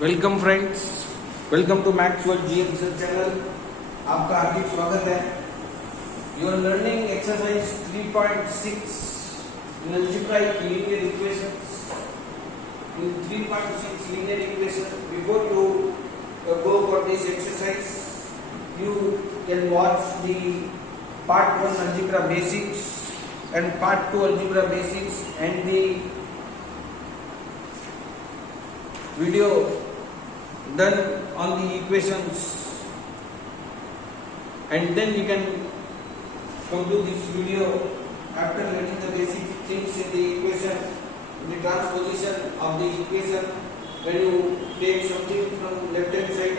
Welcome friends, welcome to maths world GS channel. आपका हार्दिक स्वागत है। You are learning exercise 3.6 in algebraic linear equations. In 3.6 linear equations, before you go for this exercise, you can watch the part 1 algebra basics and part 2 algebra basics and the video done on the equations, and then you can come to this video after learning the basic things in the equation, in the transposition of the equation. When you take something from left hand side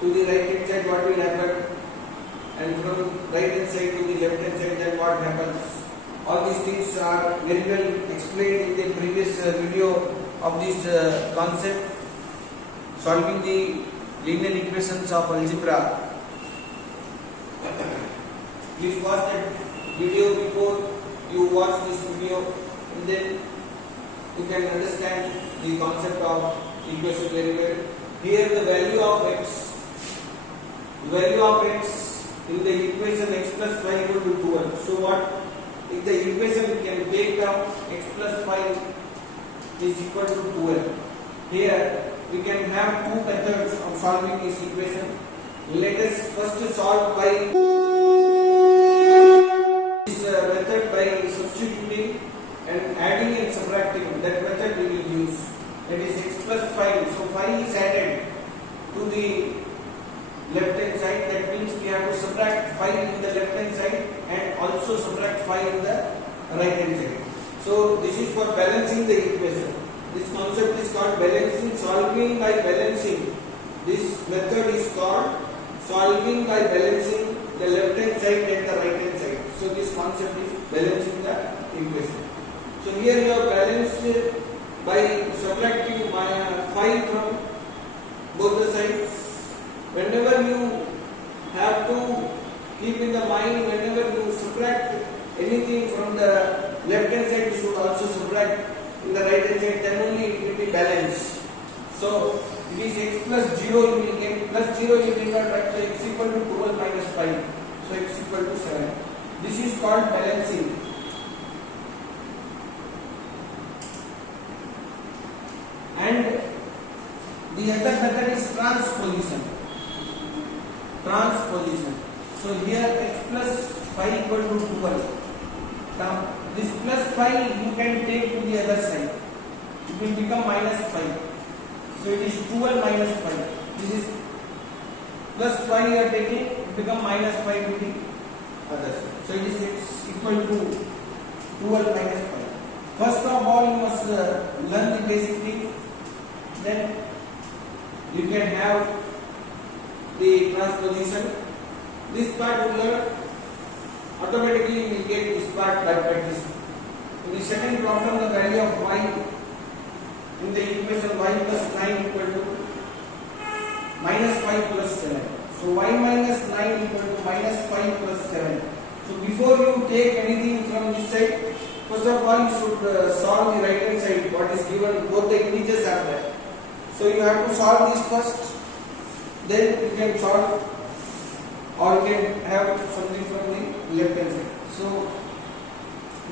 to the right hand side, what will happen, and from right hand side to the left hand side, then what happens. All these things are very well explained in the previous video of this concept, solving the linear equations of algebra. Please watch that video before you watch this video, and then you can understand the concept of equation very well. Here the value of x in the equation x plus 5 equal to 12. So what if the equation can take down x plus 5 is equal to 12. Here we can have two methods of solving this equation. Let us first solve by this method by substituting and adding and subtracting. That method we will use. That is x plus 5. So 5 is added to the left hand side. That means we have to subtract 5 in the left hand side and also subtract 5 in the right hand side. So this is for balancing the equation. This concept is called balancing, solving by balancing. This method is called solving by balancing the left hand side and the right hand side. So this concept is balancing the equation. So here you have balanced by subtracting 5 from both the sides. Whenever you have to keep in the mind, whenever you subtract anything from the left hand side, you should also subtract in the right hand side, then only it will be balanced. So it is x plus 0 you will get, plus 0 you will get, right? So x equal to 12 minus 5, so x equal to 7. This is called balancing. And the other method is transposition. So here x plus 5 equal to 12. Now this plus 5 you can take to the other side. It will become minus 5. So it is 12 minus 5. This is plus 5 you are taking, it become minus 5 to the other side. So it is x equal to 12 minus 5. First of all you must learn the basic thing. Then you can have the transposition. This part you learn, automatically you will get this part by practice. In the second problem, the value of y in the equation y plus 9 equal to minus 5 plus 7. So y minus 9 equal to minus 5 plus 7. So before you take anything from this side, first of all you should solve the right hand side. What is given, both the integers are there. So you have to solve this first, then you can solve, or you can have something from the left hand side. So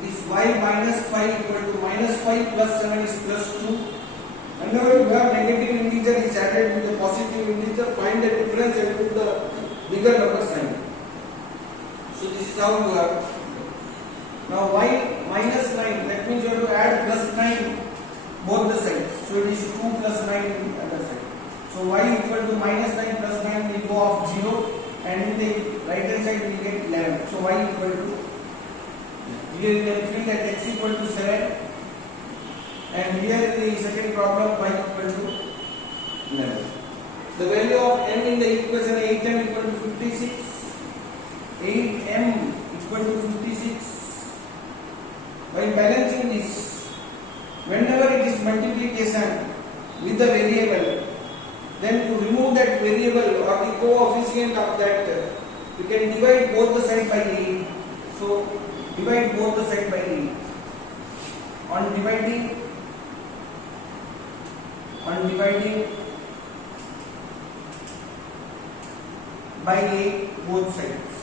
this y minus 5 equal to minus 5 plus 7 is plus 2. Whenever you have negative integer is added with the positive integer, find the difference and put the bigger number sign. So this is how you have. Now y minus 9, that means you have to add plus 9 both the sides. So it is 2 plus 9 in the other side. So y equal to minus 9 plus 9 will go off 0, and in the right hand side we will get 11. So y equal to, here you can feel that x equal to 7, and here in the second problem y equal to 11. The value of m in the equation 8m equal to 56. 8m equal to 56. By balancing this, whenever it is multiplication with the variable, then to remove that variable or the coefficient of that, you can divide both the side by 8. So divide both the side by 8. On dividing on dividing by 8 both sides.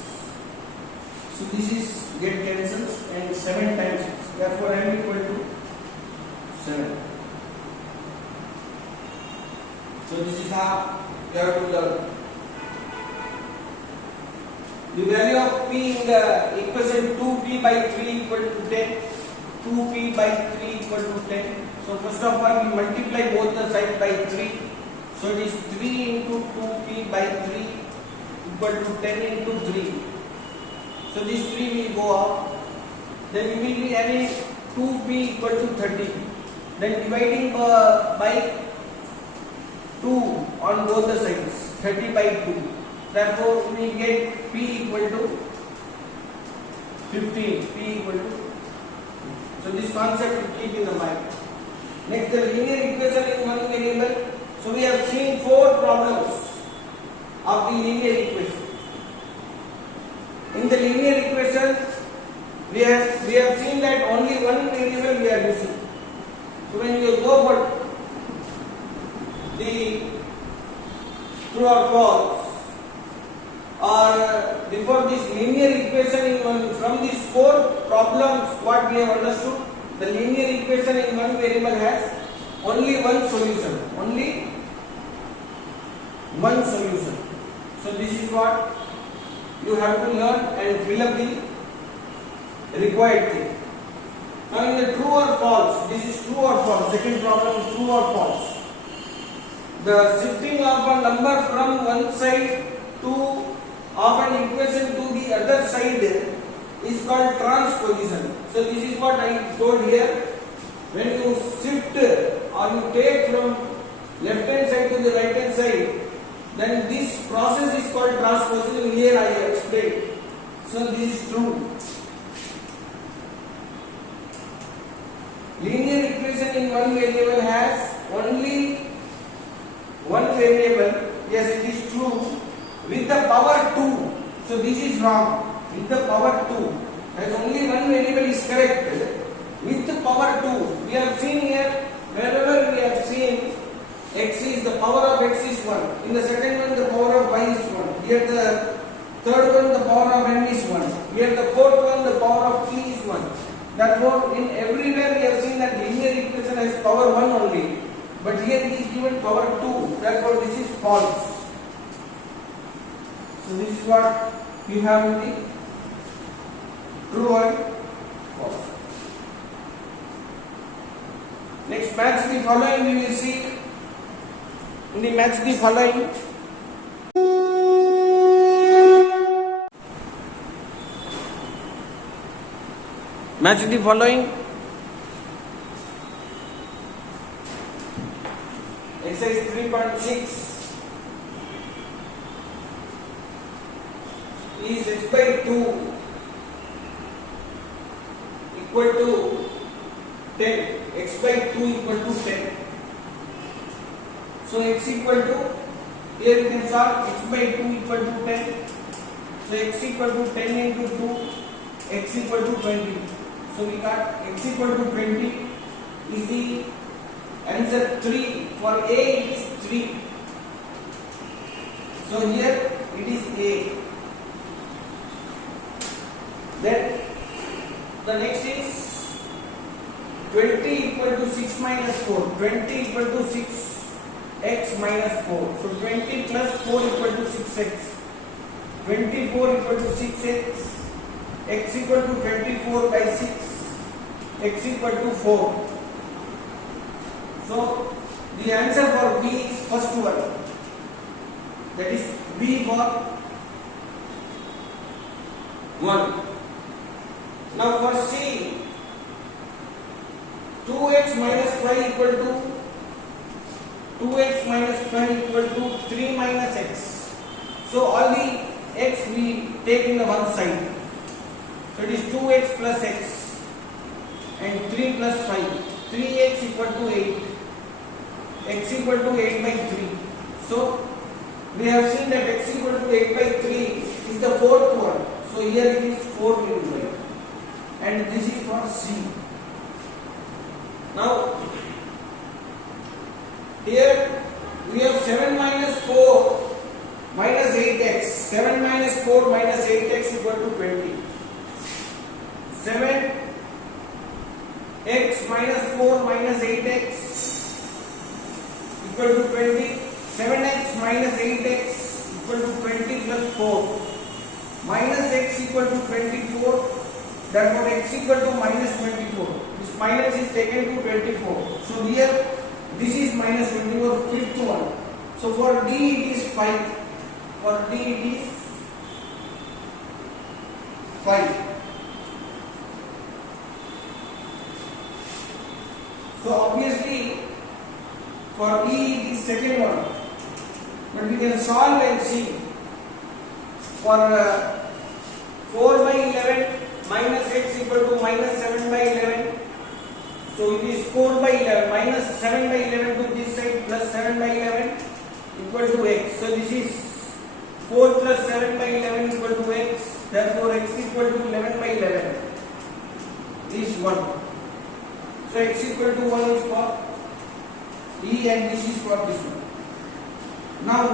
So this is get cancels and 7 times 6. Therefore m equal to 7. So this is how you have to learn. The value of p in the equation 2p by 3 equal to 10. 2p by 3 equal to 10. So first of all we multiply both the sides by 3. So it is 3 into 2p by 3 equal to 10 into 3. So this 3 will go off. Then we will be having 2p equal to 30. Then dividing by 2 on both the sides. 30 by 2. Therefore we get p equal to 15. P equal to. So this concept you keep in the mind. Next, the linear equation in one variable. So we have seen 4 problems of the linear equation. In the linear equation, we have seen that only one variable we are using. So when you go for the true or false, or before this linear equation in one, from these 4 problems, what we have understood, the linear equation in one variable has only one solution. Only one solution. So this is what you have to learn and fill up the required thing. Now in the true or false, this is true or false. Second problem is true or false. The shifting of a number from one side of an equation to the other side is called transposition. So this is what I told here. When you shift or you take from left hand side to the right hand side, then this process is called transposition. Here I explained. So this is true. Linear equation in one variable has only one variable. Yes, it is true. With the power 2. So this is wrong. With the power 2. As only one variable is correct. With the power 2. We have seen here, wherever we have seen x is, the power of x is 1. In the second one, the power of y is 1. Here the third one, the power of n is 1. Here the fourth one, the power of p is 1. Therefore, in everywhere we have seen that linear equation has power 1 only. But here it is given power 2. Therefore, this is false. So this is what we have in the true and false. Next, match the following. We will see in the match the following. Match the following. Exercise 3.6. Is x by 2 equal to 10. X by 2 equal to 10. So x equal to, here you can solve x by 2 equal to 10. So x equal to 10 into 2, x equal to 20. So we got x equal to 20 is the answer 3. For A it is 3. So here it is A. Then the next is 20 equal to 6 minus 4. 20 equal to 6x minus 4. So 20 plus 4 equal to 6x. 24 equal to 6x. X equal to 24 by 6. X equal to 4. So the answer for B is first one. That is B for 1. Now for C, 2x minus 5 equal to 2x minus 5 equal to 3 minus x. So all the x we take in the one side. So it is 2x plus x and 3 plus 5. 3x equal to 8. X equal to 8 by 3. So we have seen that x equal to 8 by 3 is the fourth one. So here it is 4 will be. And this is for C. Now here we have 7 minus 4 minus 8x. 7 minus 4 minus 8x equal to 20. 7x minus 4 minus 8x equal to 20. 7x minus 8x equal to 20 plus 4. Minus x equal to 24. Therefore, x equal to minus 24. This minus is taken to 24. So here, this is minus 24, fifth one. So for D it is 5. For D it is 5. So obviously, for E it is second one. But we can solve and see. For 4 by 11 minus x equal to minus 7 by 11. So it is 4 by 11 minus 7 by 11 to this side plus 7 by 11 equal to x. So this is 4 plus 7 by 11 equal to x. Therefore x equal to 11 by 11 is 1. So x equal to 1 is for E and this is for this one. Now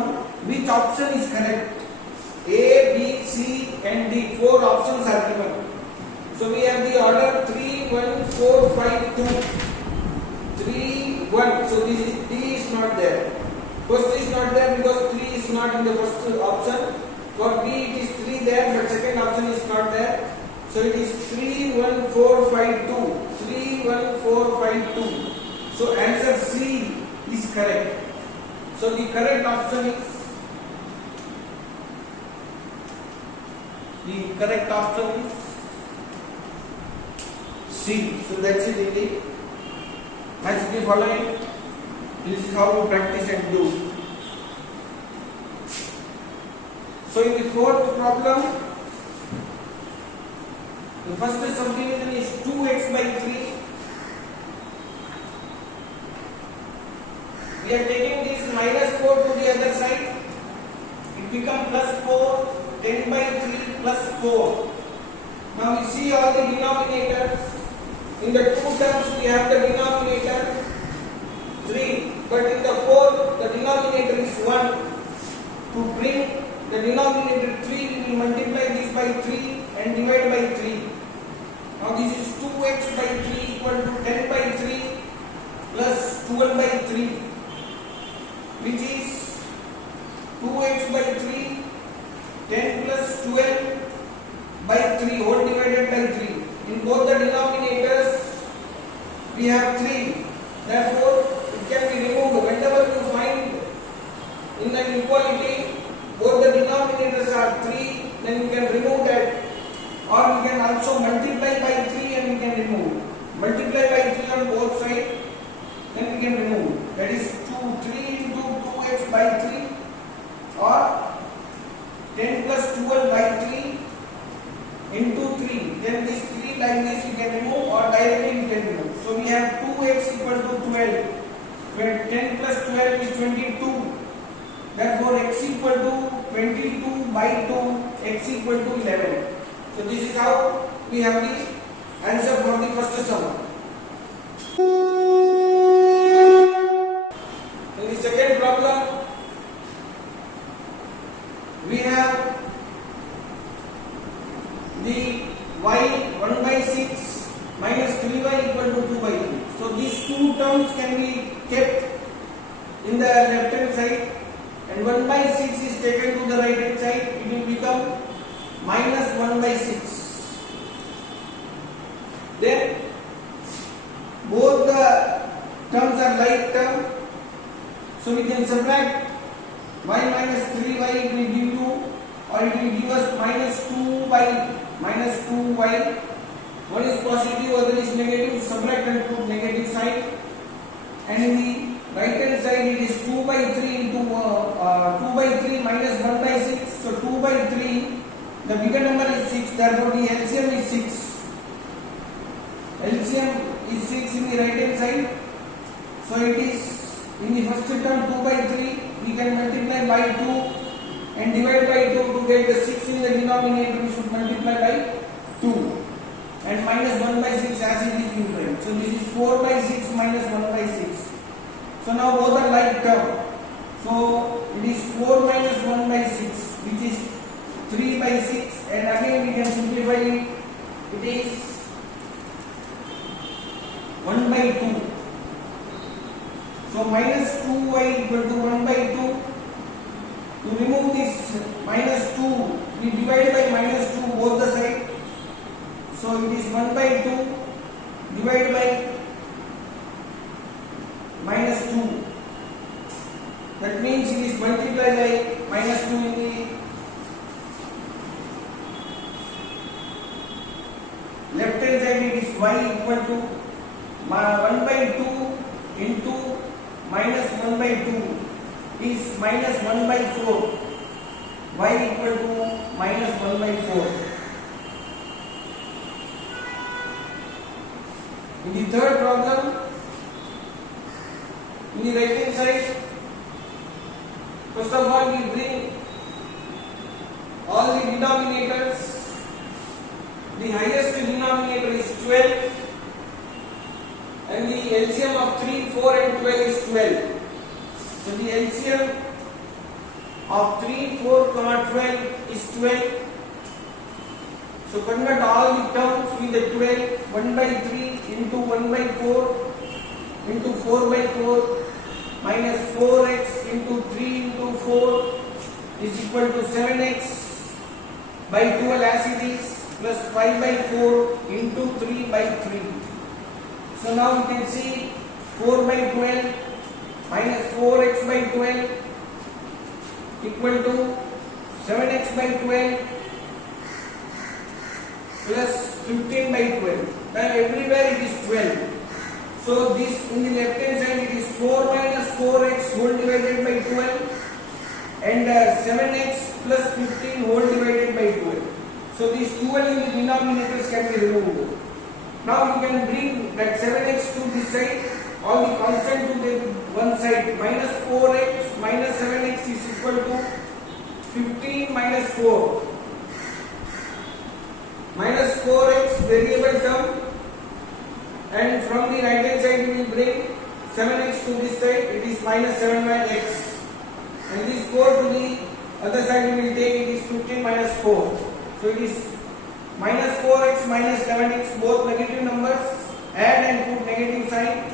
which option is correct? A, B, C and D. 4 options are given. So we have the order 3, 1, 4, 5, 2. 3, 1. So this is D is not there. First is not there because 3 is not in the first option. For B it is 3 there but second option is not there. So it is 3, 1, 4, 5, 2. 3, 1, 4, 5, 2. So answer C is correct. So the correct option is C. So that's it really. As the following, this is how you practice and do. So in the fourth problem, the first subdivision is 2x by 3. We are taking this minus 4 to the other side. It becomes plus 4, 10 by 3 plus 4. Now we see all the denominators. In the two terms we have the denominator 3, but in the fourth the denominator is 1. To bring the denominator 3, we will multiply this by 3 and divide by 3. Now this is 2x by 3 equal to 10 by 3 plus 12 by 3, which is 2x by 3, 10 plus 12 by 3 whole divided by 3. In both the denominators we have 3. Therefore it can be removed. Whenever you find in an equality both the denominators are 3, then you can remove that. Or you can also multiply by 3 and we can remove. Multiply by 3 on both sides, then we can remove. That is 3 into 2x by 3 or 10 plus 12 by 3 into 3. Then this 3 like this you can remove or directly you can remove. So we have 2x equal to 12. When 10 plus 12 is 22. Therefore x equal to 22 by 2, x equal to 11. So this is how we have the answer for the first sum. In the second problem, we have the y 1 by 6 minus 3y equal to 2 by 3. So these two terms can be kept in the left hand side and 1 by 6 is taken to the right hand side. It will become minus 1 by 6. Then both the terms are like term. So we can subtract y minus 3y, it will give you or it will give us minus 2 by minus 2y. One is positive, other is negative. Subtract and put negative side. And in the right hand side it is 2 by 3 into 2 by 3 minus 1 by 6. So 2 by 3, the bigger number is 6. Therefore the LCM is 6. LCM is 6 in the right hand side. So it is in the first term 2 by 3. We can multiply by 2 and divide by 2 to get the 6 in the denominator. We should multiply by 2 and minus 1 by 6 as it is in right. So this is 4 by 6 minus 1 by 6. So now both are like term. So it is 4 minus 1 by 6, which is 3 by 6, and again we can simplify it. It is 1 by 2. So minus 2y equal to 1 by 2. To remove this minus 2, we divide by minus 2 both the side. So it is 1 by 2 divided by minus 2. That means it is multiplied by minus 2 in the left hand side. It is y equal to 1 by 2 into minus 1 by 2 is minus 1 by 4. Y equal to minus 1 by 4. In the third problem, in the right hand side, first of all we bring all the denominators. The highest denominator is 12 and the LCM of 3, 4 and 12 is 12. So the LCM of 3, 4, 12 is 12. So convert all the terms with the 12. 1 by 3 into 1 by 4 into 4 by 4 minus 4x into 3 into 4 is equal to 7x by 12 as it is, plus 5 by 4 into 3 by 3. So now you can see 4 by 12 minus 4x by 12 equal to 7x by 12 plus 15 by 12. Now everywhere it is 12. So this in the left hand side it is 4 minus 4x whole divided by 12 and 7x plus 15 whole divided by 12. So these 12 in the denominators can be removed. Now you can bring that 7x to this side, all the constant to the one side. Minus 4x minus 7x is equal to 15 minus 4. Minus 4x variable term, and from the right hand side we will bring 7x to this side, it is minus 7 by x, and this 4 to the other side we will take, it is 15 minus 4. So it is minus 4x minus 7x, both negative numbers, add and put negative sign,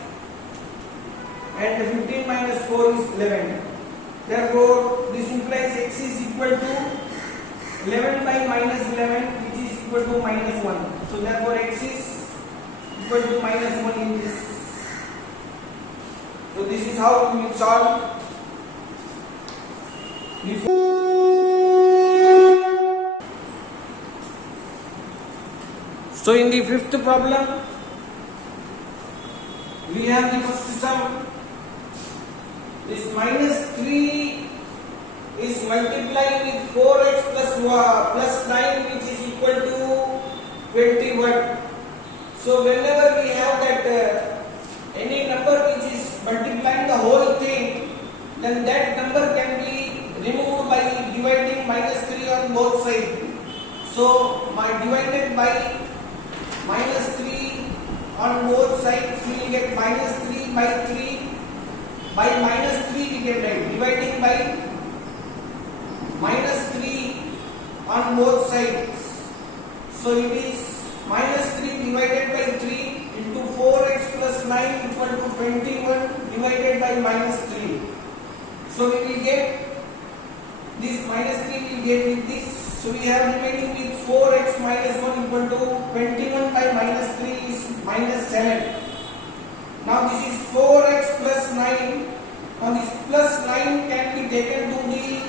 and 15 minus 4 is 11. Therefore this implies x is equal to 11 by minus 11, which is equal to minus 1. So therefore x is equal to minus 1 in this. So this is how we will solve So in the fifth problem, we have the first sum. This minus 3 is multiplying with 4x plus 9, which is equal to 21. So whenever we have that any number which is multiplying the whole thing, then that number can be removed by dividing minus 3 on both sides. So divided by minus 3 on both sides, we will get minus 3 by 3. By minus 3 we can write dividing by minus 3 on both sides. So it is minus 3 divided by 3 into 4x plus 9 equal to 21 divided by minus 3. So we will get this minus 3 will get with this. So we have remaining with 4x minus 1 equal to 21 by minus 3 is minus 7. Now this is 4x plus 9. Now this plus 9 can be taken to the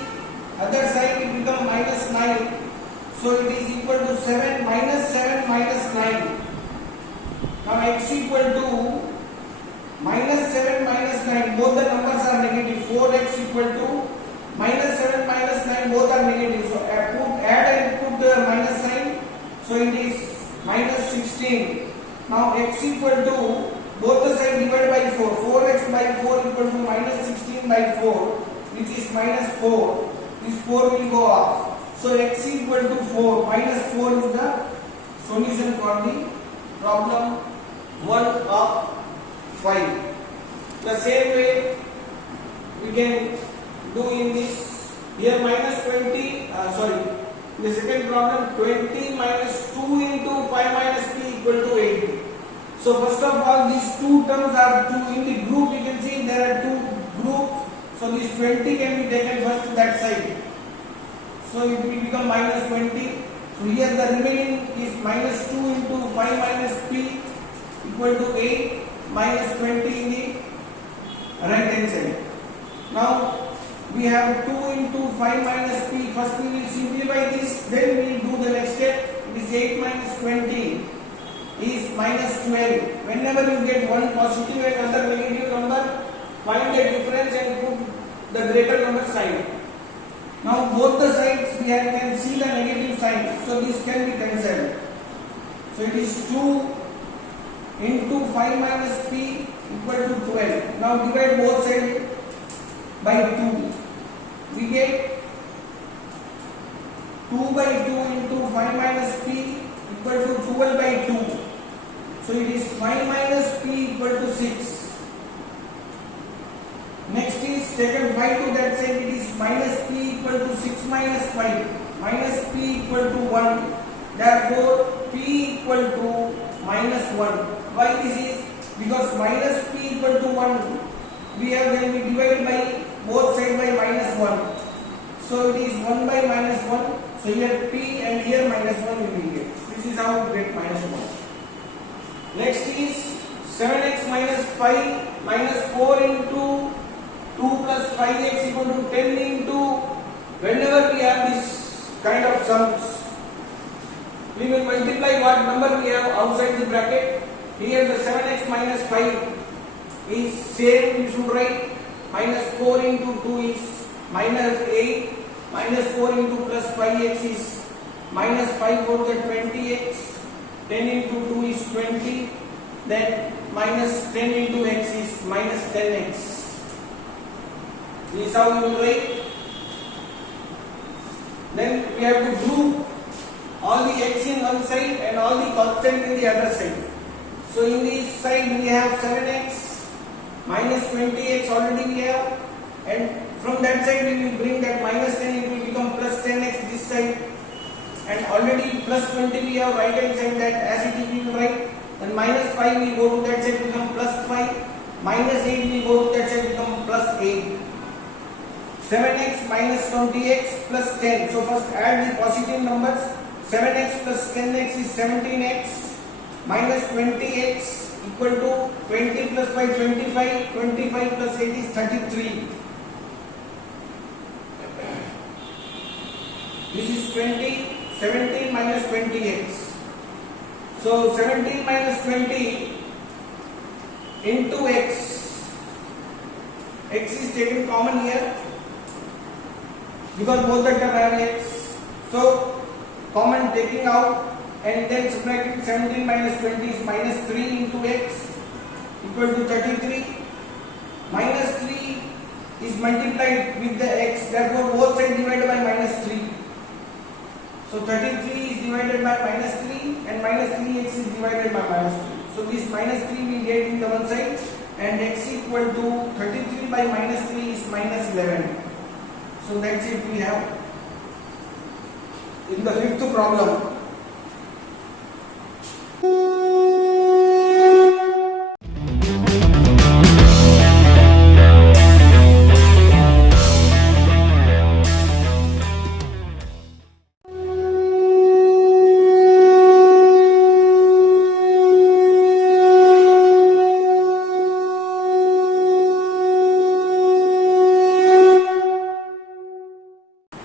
other side, it becomes minus 9. So it is equal to 7 minus 9. Now x equal to minus 7 minus 9. Both the numbers are negative. 4x equal to minus 7 minus 9. Both are negative. So add and put the minus sign. So it is minus 16. Now x equal to both the side divided by 4. 4x by 4 equal to minus 16 by 4, which is minus 4. This 4 will go off. So x equal to 4. Minus 4 is the solution for the problem 1 of 5. The same way we can do in this. Here minus 20, the second problem, 20 minus 2 into 5 minus p equal to 8. So first of all, these two terms are two in the group. You can see there are two groups. So this 20 can be taken first to that side. So it will become minus 20. So here the remaining is minus 2 into 5 minus p equal to 8 minus 20 in the right hand side. Now we have 2 into 5 minus p. First we will simplify this, then we will do the next step. It is 8 minus 20 is minus 12. Whenever you get one positive and another negative number, find the difference and put the greater number side. Now both the sides we can see the negative sign, so this can be cancelled. So it is 2 into 5 minus p equal to 12. Now divide both sides by 2. We get 2 by 2 into 5 minus p equal to 12 by 2. So it is 5 minus p equal to 6. Next is taken 5 to that side, it is minus p equal to 6 minus 5. Minus p equal to 1. Therefore, p equal to minus 1. Why this is? Because minus p equal to 1, we have when we divide by both sides by minus 1. So it is 1 by minus 1. So here p and here minus 1 we will get. This is how we get minus 1. Next is 7x minus 5 minus 4 into 2 plus 5x equal to 10 into, whenever we have this kind of sums, we will multiply what number we have outside the bracket. Here the 7x minus 5 is same, we should write minus 4 into 2 is minus 8, minus 4 into plus 5x is minus 5 for the 20x, 10 into 2 is 20, then minus 10 into x is minus 10x. This is how we will write. Then we have to group all the x in one side and all the constant in the other side. So in this side we have 7x minus 20x already we have, and from that side we will bring that minus 10, it will become plus 10x this side, and already plus 20 we have right hand side, that as it is we will write, and minus 5 will go to that side become plus 5, minus 8 will go to that side become plus 8. 7x minus 20x plus 10. So first add the positive numbers. 7x plus 10x is 17x minus 20x equal to 20 plus 5 25. 25 plus 8 is 33. This is 20. 17 minus 20x. So 17 minus 20 into x. X is taken common here, because both the term have x. So common taking out and then subtracting 17 minus 20 is minus 3 into x equal to 33. Minus 3 is multiplied with the x, therefore both sides divided by minus 3. So 33 is divided by minus 3 and minus 3x is divided by minus 3. So this minus 3 we get in the one side, and x equal to 33 by minus 3 is minus 11. So that's it we have in the fifth problem.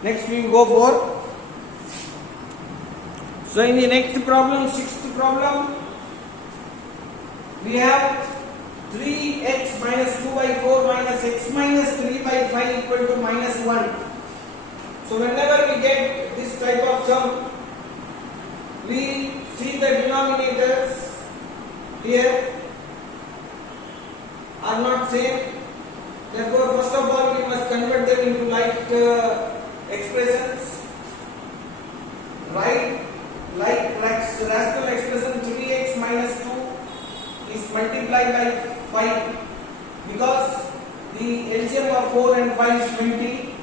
Next we will go for, so in the next problem, sixth problem, we have 3x minus 2 by 4 minus x minus 3 by 5 equal to minus 1. So whenever we get this type of sum, we see the denominators here are not same. Therefore, first of all, we must convert them into like expressions. Right, like rational expression 3x minus 2 is multiplied by 5, because the LCM of 4 and 5 is 20.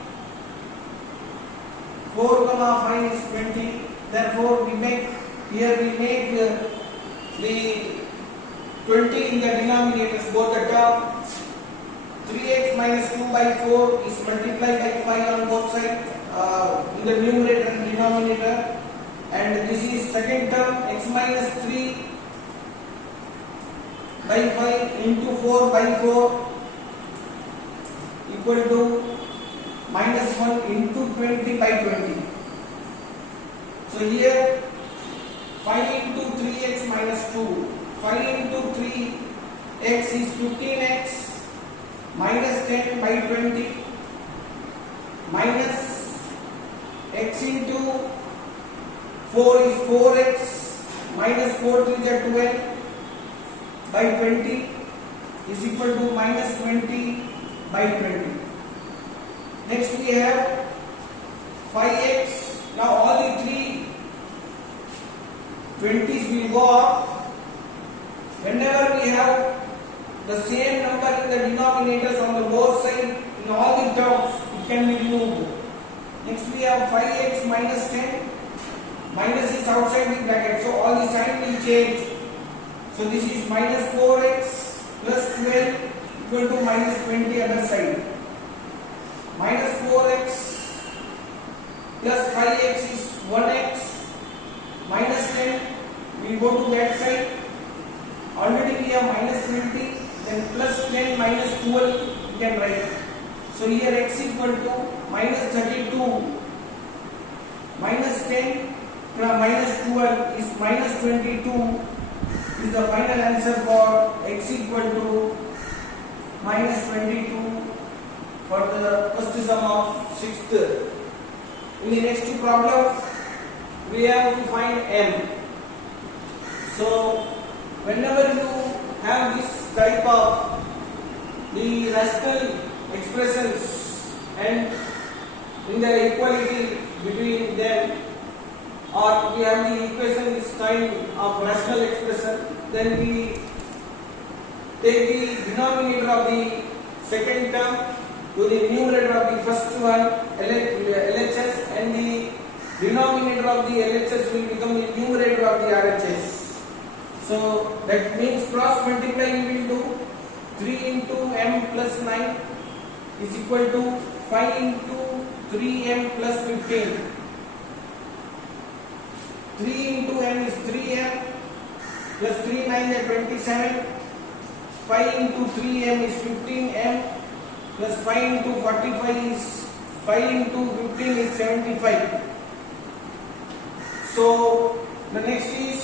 4 comma 5 is 20. Therefore, we make the 20 in the denominators, both the terms. 3x minus 2 by 4 is multiplied by 5 on both sides, in the numerator and denominator. And this is second term, x minus 3 by 5 into 4 by 4 equal to minus 1 into 20 by 20. So here 5 into 3x minus 2. 5 into 3x is 15x minus 10 by 20 minus x into 4 is 4x minus 4 is 12 by 20 is equal to minus 20 by 20. Next we have 5x. Now all the three 20s will go up. Whenever we have the same number in the denominators on the both sides, in all the terms, it can be removed. Next we have 5x minus 10. Minus is outside the bracket, so all the sign will change. So this is minus 4x plus 12 equal to minus 20 other side. Minus 4x plus 5x is 1x minus 10. We go to that side. Already we have minus 20, then plus 10 minus 12 we can write. So here x equal to minus 32 minus 10 minus 12 is minus 22 is the final answer for x equal to minus 22 for the first sum of sixth. In the next two problems we have to find m. So whenever you have this type of the rational expressions and in the equality between them, or we have the equation is kind of rational expression, then we take the denominator of the second term to the numerator of the first one, LHS, and the denominator of the LHS will become the numerator of the RHS. So that means cross multiply we will do. 3 into m plus 9 is equal to 5 into 3m plus 15. 3 into m is 3m plus 3 9 is 27. 5 into 3m is 15m plus 5 into 45 is 5 into 15 is 75. So the next is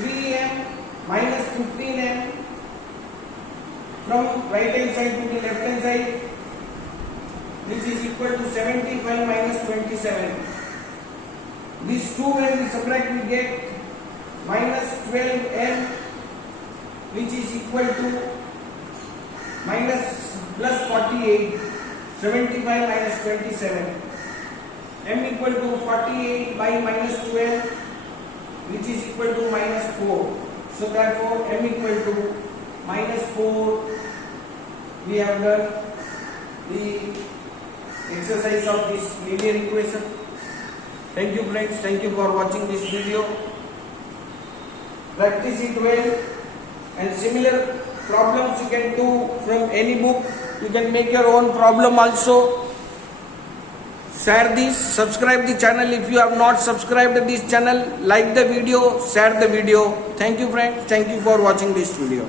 3m minus 15m from right hand side to the left hand side, which is equal to 75 minus 27. These two when we subtract we get minus 12m, which is equal to minus plus 48. 75 minus 27. M equal to 48 by minus 12, which is equal to minus 4. So therefore m equal to minus 4. We have done the exercise of this linear equation. Thank you friends, thank you for watching this video. Practice it well, and similar problems you can do from any book. You can make your own problem also. Share this, subscribe the channel if you have not subscribed this channel, like the video, share the video. Thank you friends, thank you for watching this video.